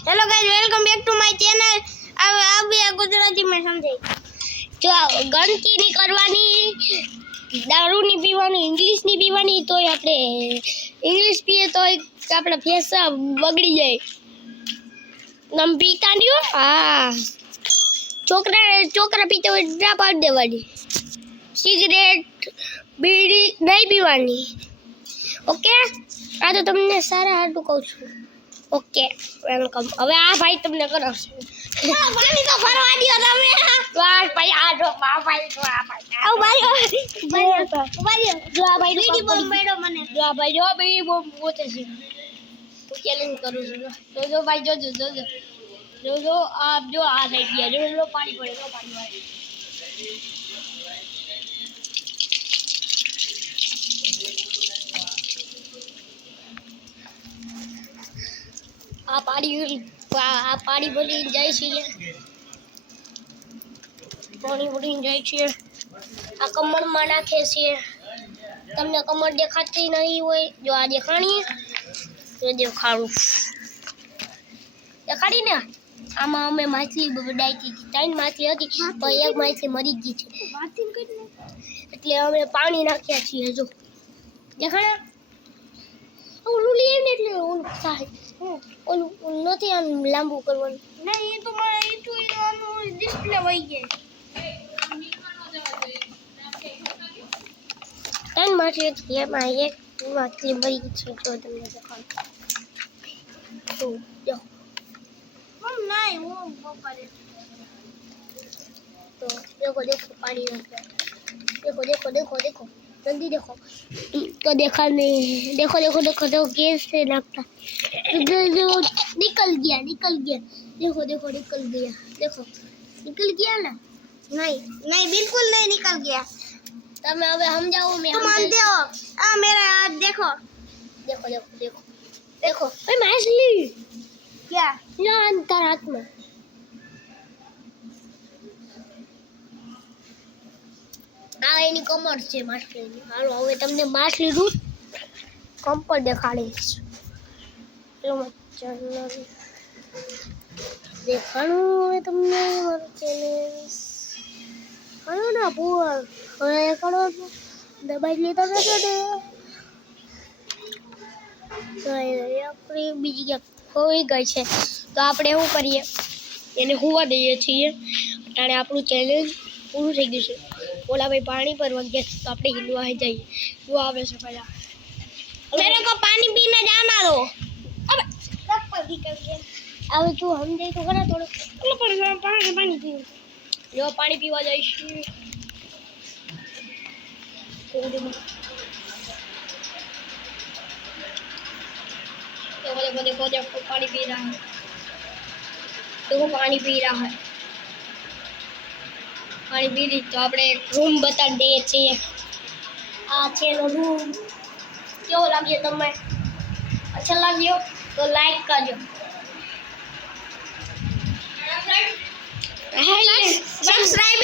Hello guys, welcome back to my channel. अब गुजराती में समझाई जो गंदकी नहीं करवानी, दारू नहीं पीवानी, इंग्लिश नहीं पीवानी। तो આપણે इंग्लिश पीए तो આપણે ફેસ બગડી જાય। નમ પીતા નહીં હો। હા, છોકરા પીતા હોય ના પાડી દેવાની। સિગરેટ બીડી નહીં પીવાની। ઓકે, આ તો તમને સારા હાટું કહું છું। Okay welcome. હવે આ ભાઈ તમને કરાવશે। પાણી તો ભરવા દો તમે। બસ ભાઈ આ જો આ ભાઈ જો આ ભાઈ આવ ભાઈ જો આ ભાઈ બીડી બોમ્બ મેડો મને જો આ ભાઈ જો બીડી બોમ્બ પોતે છે। હું ચેલેન્જ કરું છું। જો ભાઈ જો આપ જો આ થઈ ગયા જો પાણી પડે જો પાણી પડે। આ પાણી ભરી જાય છે। પાણી ભરી જાય છે। આ કમળમાં નાખે છે। તમને કમળ દેખાતી નહીં હોય, જો આ દેખાણી તો દેખાડું દેખાડી ને। આમાં અમે માછલી બડાઈ હતી, 3 માછલી હતી પણ એક માછલી મરી ગઈ છે એટલે અમે પાણી નાખ્યા છીએ। જો દેખાડા ઓલું લઈએ ને એટલે ઓલું થાય ઓલું નથી આમ લાંબુ કરવાનું નહીં। એ તો મારે એ તો આનું ડિસ્પ્લે વહી જાય। 3 માછલી એમાં એક માછલી મરી ગઈ છે। જો તમને દેખાડું તો જો हम नहीं वो करे तो देखो पानी देखो जल्दी देखो तो देखा नहीं। देखो कैसे लगता जो निकल गया देखो निकल गया ना। नहीं बिल्कुल नहीं निकल गया। तब अब हम जाओ मैं तुम मानते हो। मेरा हाथ देखो अरे मछली क्या ना अंतर हाथ में આ એની કમર છે માછલીની। હાલો હવે તમને માછલી રૂટ કમ્પલ દેખાડીશ। ચલો ચેનલ દેખાડું હવે તમને મારું ચેનલ। હાલો ના પૂર હવે કરો દબાઈ લીધો ને તો આપણી બીજી ક્યાંક હોઈ ગઈ છે તો આપણે શું કરીએ એને હોવા દઈએ છીએ। અને આપણું ચેલેન્જ પૂરું થઈ ગયું છે। ओला भाई पानी पर गया तो अपने हिंदुआ है जाइए वो आवे से पहला मेरे को पानी पीने जाना दो। अब पर निकल गया। अब तू हम दे तो करा थोड़ा पर पानी पी जो पानी पीवा जाइए देखो पानी पी रहा है। देखो पानी पी रहा है। पानी पी ली तो આપણે રૂમ બતાવી દઈએ છીએ। આ છે એનો રૂમ। કેવો લાગ્યો તમને? अच्छा લાગ્યો તો લાઈક કરજો। સબસ્ક્રાઇબ